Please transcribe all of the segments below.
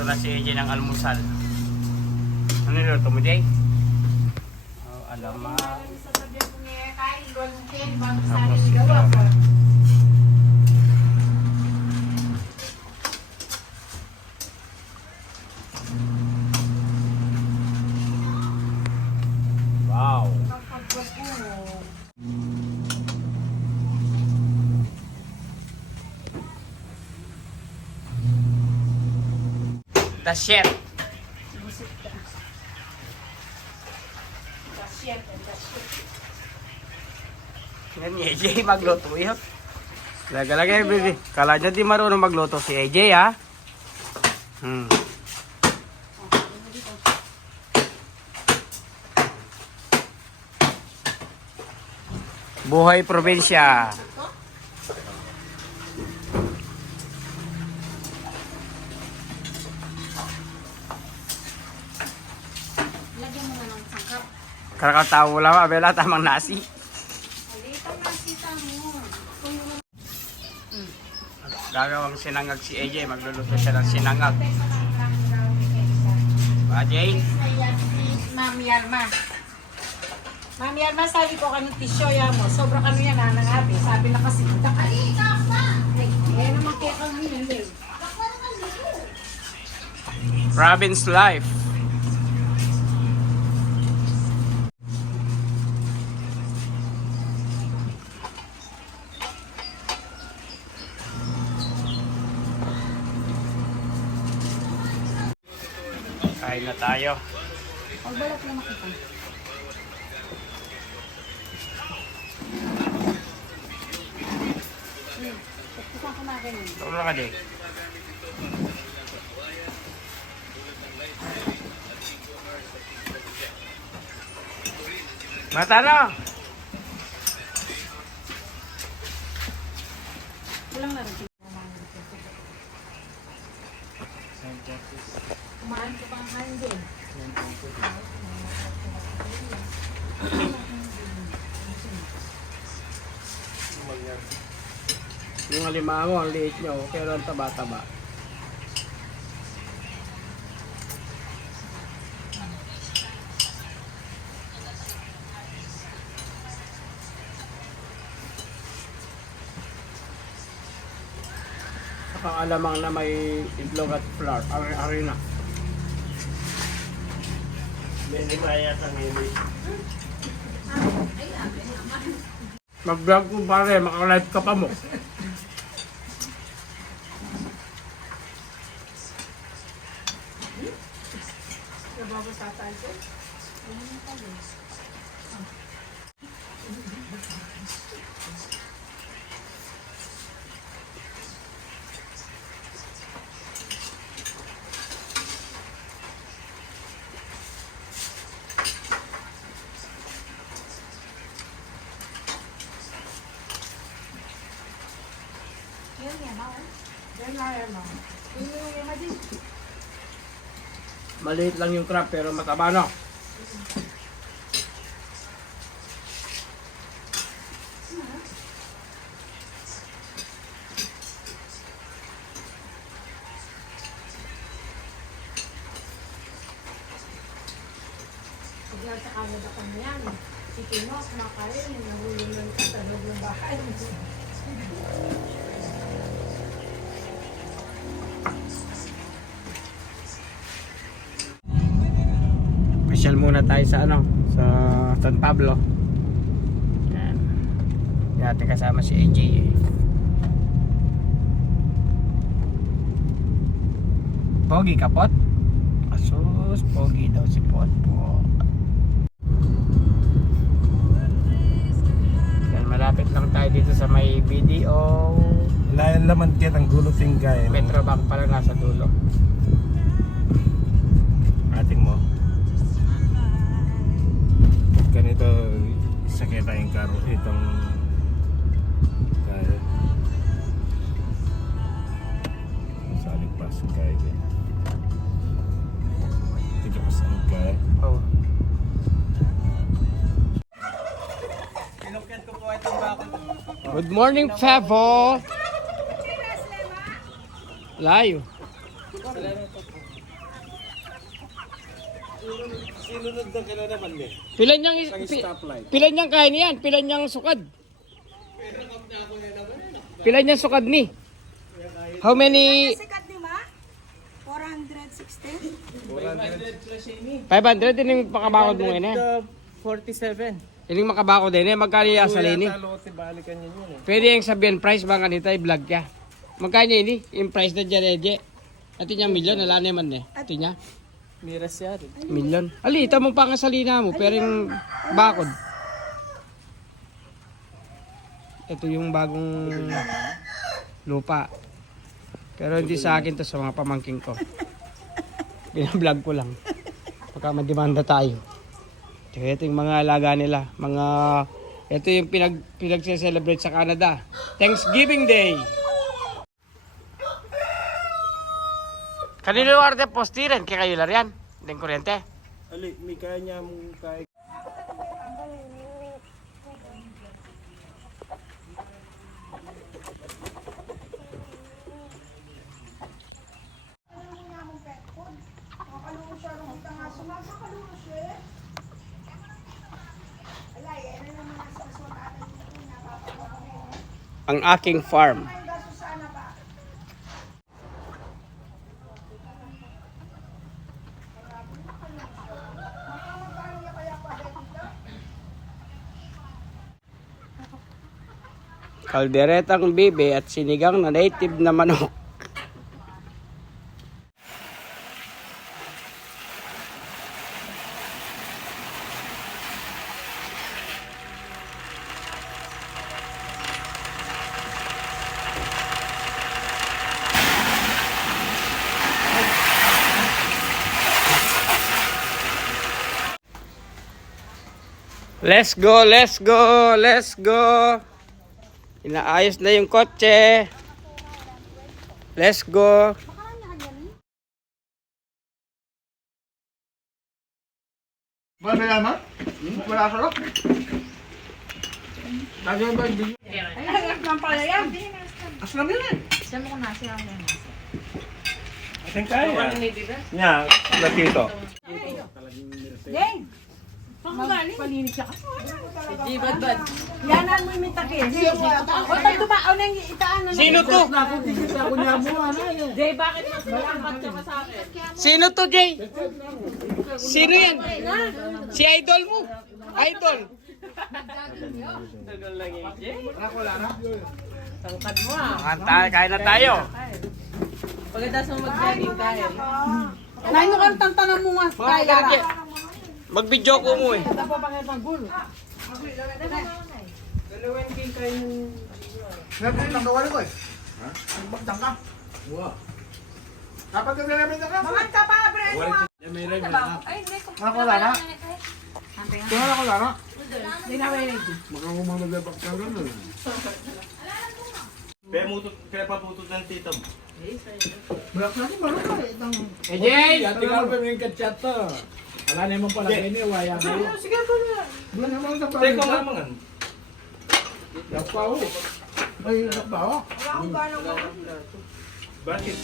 Nagluluto na si AJ ng almusal. Ano niluto mo, Jay? Oh, alamak. Tapos ito. Wow. The chef. Yan ni AJ magluto yun. Laga-laga baby. Kala niya di marunong magluto si AJ ha. Buhay probinsya. Lagyan mo na ng sangkap. Kakatawa lang, abela tamang nasi. Alitang nasita mo. Gagawang sinangag si AJ, magluluto siya ng sinangag. AJ? Ayan si Ma'am Yarma. Ma'am Yarma, sabi ko kanong tisyoya mo. Sobra kano yan, nanangabi. Sabi na kasi, dakali, kakpa! Eh, naman kaya kami yun, eh. Province life. Kain na tayo. Pagbalot na makita. Kusang kumagan yun. Tulong ka din. Mata na! Walang na rin. Kumaan ko pang handin. Yung alimango, ang liit nyo, pero ang taba-taba. Saka alamang na may itlog at flour, harina. Hindi maya sa mili. Mag-vlog ko pare, makalive ka pa mo. Nabago sa tayo. Yan yan, ha? Yan nga yan, ha? Yung madin. Maliit lang yung crab pero mataba no. Sigla sa Canada pa mo yan. Si Tino, kumakain, nahulong lang sa tanod ng bahay. Pasyal muna tayo sa ano, sa San Pablo. Yan. Dati kasama si AJ eh. Pogi kapot? Asus, pogi daw si Pot po. Yan, malapit lang tayo dito sa may BDO. Layan laman kit ang gulo tinggay. Metrobank pala nasa dulo. Ating mo. Ganito sakit tayong karo itong kaya. Saling pas kaya. Tiga pas ang kaya. Oh. Good morning, Favo. Layo. Sinunod na ka na naman eh. Pilan niyang, Isang stoplight. pilan niyang kain yan, pilan niyang sukad. Pilan niyang sukad ni. How many? Sikat ni ma? 460? 500 din yung makabakod mo ngayon eh. 47. Yung makabakod din eh. Magkano yung asalini? Talo, balikan yun yun eh. Pwede yung sabihin price ba nga nito, i-vlog ka. Magkano yun eh? Yung price na dyan eh. Ati niya milyon, wala naman eh. Ati niya, Miras yan. milyon. Ali, ita mo pa ang asalina mo, pero yung bakod. Ito yung bagong lupa. Pero hindi sa akin to, sa mga pamangking ko. Binablog ko lang. Baka mademanda tayo. Ito yung mga alaga nila. Ito yung pinag-celebrate sa Canada. Thanksgiving Day. Kanino yung arte postiren? Kaya kayo larian? Hindi kuryente. Ali, may kaya niya mong kaya. Ang aking farm. Kalderetang bibe at sinigang na native na manok. Let's go, let's go, let's go. Inaayos na yung kotse. Let's go. Wala yan, ha? Wala sa loob. Lagyan ba yung bigyan? Ay, ang pala yan. Aslam yun eh. Saan mo ko nasi ako yan? Ating kaya. Nya, latito. Deng! Palinis siya ka. Di bad. Yanan mo yung takis. O tayo tumao na yung itaan na. Sino to? Ako niya mo, ano eh. Jay, bakit mas malambat ka pa sa akin? Sino to, Jay? Sino yan? Si Idol mo. Idol. Tagal lang eh, Jay. Ako lang, ha? Tangkad mo ah. Kain na tayo. Pagkatapos mo mag-jogging tayo. Nahin mo kang tantanan mo nga. Kaya. Mag-video ko mo eh. Natin lang gawalin ko eh. Ha? Magdang ka. Wow. Kapag ka namin ka. Mga kapabre mo. Ako wala na. Kaya ako wala na. Hindi na ready. Makangumang naglapak ka gano'n. Kaya paputot ng tito mo. Balak na rin, balak ka eh. Eh, Jay! Tingnan mo yung kachat to. Wala na yung pala kini, waya na yun. Sige po na. Wala naman sa Teka pamilya. nga mga. Lakpaw. Ay, lakpaw. Bakit?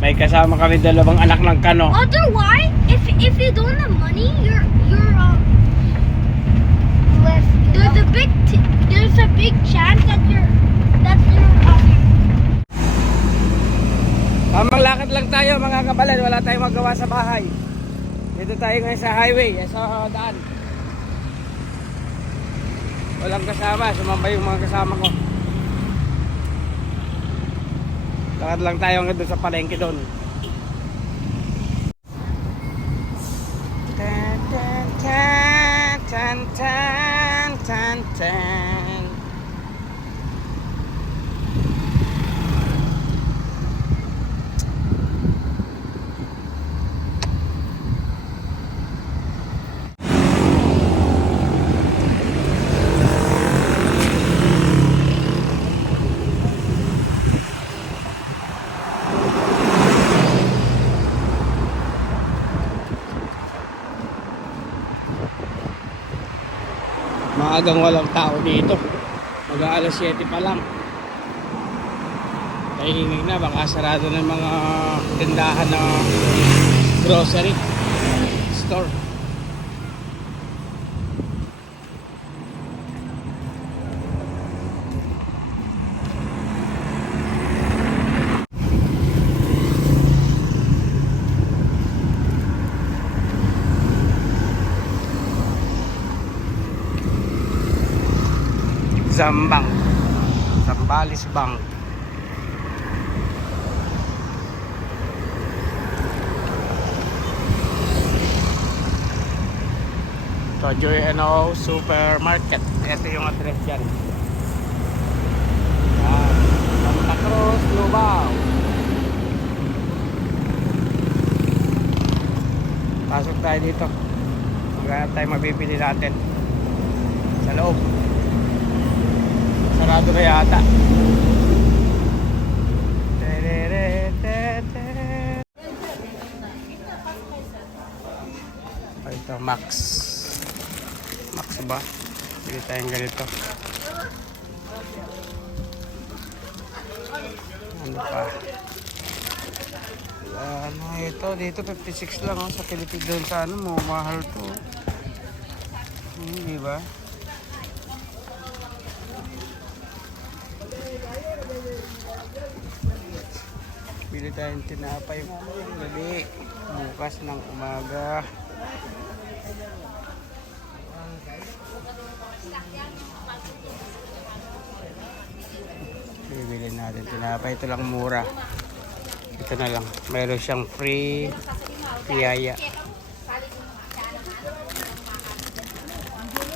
May kasama kami dalawang anak ng Kano. Wonder why? If you don't have money, there's a big chance that you're Tamang lakad lang tayo mga kabalan, wala tayong magawa sa bahay. Dito tayo ngayon sa highway, sa daan. Walang kasama, sumambay yung mga kasama ko. Lakad lang tayo hanggang doon sa palengke doon. Tan tan tan tan tan tan tan. Maagang walang tao dito. Mag-aalas 7 pa lang. Tahimik na, baka sarado ng mga tindahan na grocery store. Zambang, Zambales Bank. So, Joy N.O. Supermarket. Ito yung address dyan. Santa Cruz, Lubao. Pasok tayo dito. Maghanap tayo mabibili natin sa loob. Sarado na yata. Ito, Max. Max ba? Bili tayong ganito. Ano pa? Ano ito? Dito 56 lang sa Pilipinas. Doon sa ano mo, mahal to. Hindi ba? Bili tayong tinapay gabi bukas ng umaga. Bibili natin tinapay, ito lang mura. Ito na lang, mayroon siyang free piyaya.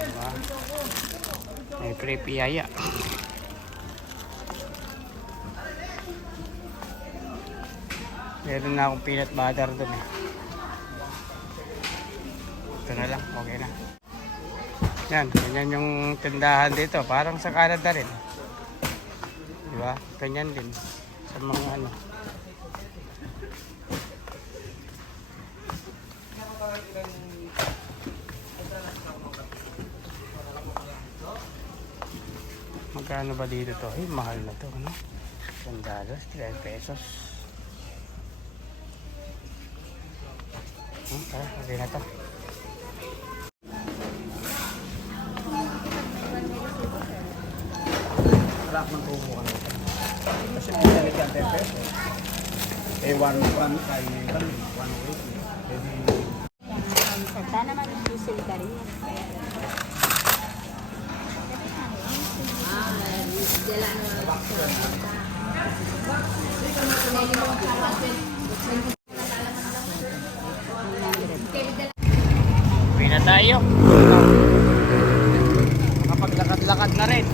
Diba? May free piyaya. Meron na akong peanut butter dun eh. Ito na lang, okay na. Yan, ganyan yung tindahan dito. Parang sa Canada rin. Diba? Ganyan din. Sa mga ano. Magkano ba dito to? Ay, mahal na to. Ano? $10, 3 pesos. Tara, okay na to. Wala akong tubo ka na. Kasi may talagang 10 pesos. Eh, 1 kay 1 Santa naman yung diesel ka rin. Uwi na tayo. Nakapaglakad-lakad na rin.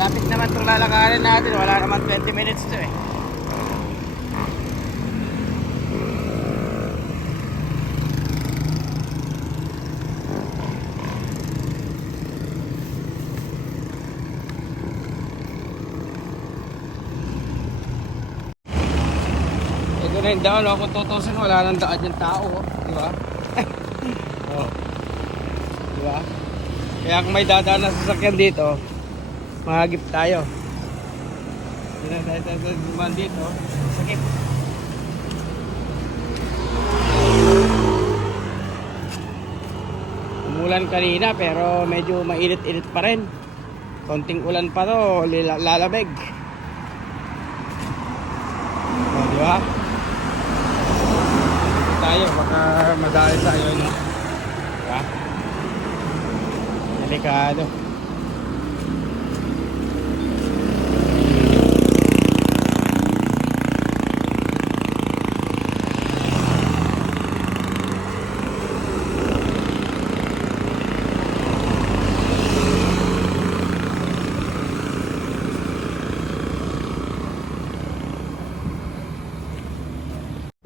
Lapit naman itong lalakarin natin. Wala naman 20 minutes to eh. Ito na yung daan, kung tutusin, wala nang daan yung tao, di ba? Oh. Di ba? Kaya kung may dadaan na sasakyan dito, mahagip tayo. Hindi na tayo dumaan dito, sakit. Ano Umulan kanina pero medyo mainit-init pa rin. Konting ulan pa to, lalamig. O, di ba? Dito tayo, baka madali tayo, no? Diba? Delikado.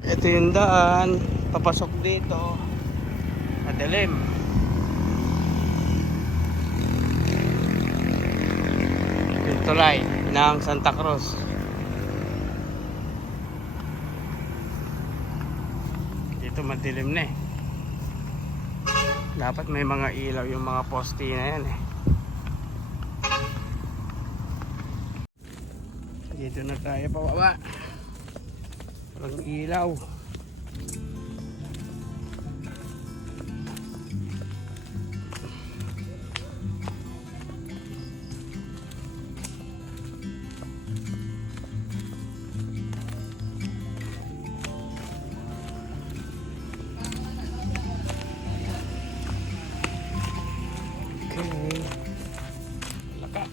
Ito yung daan, papasok dito, madilim. Ito line ng Santa Cruz. Dito madilim na eh. Dapat may mga ilaw yung mga poste na yan eh. Dito na tayo pababa. Walang ilaw. Okay. Laka.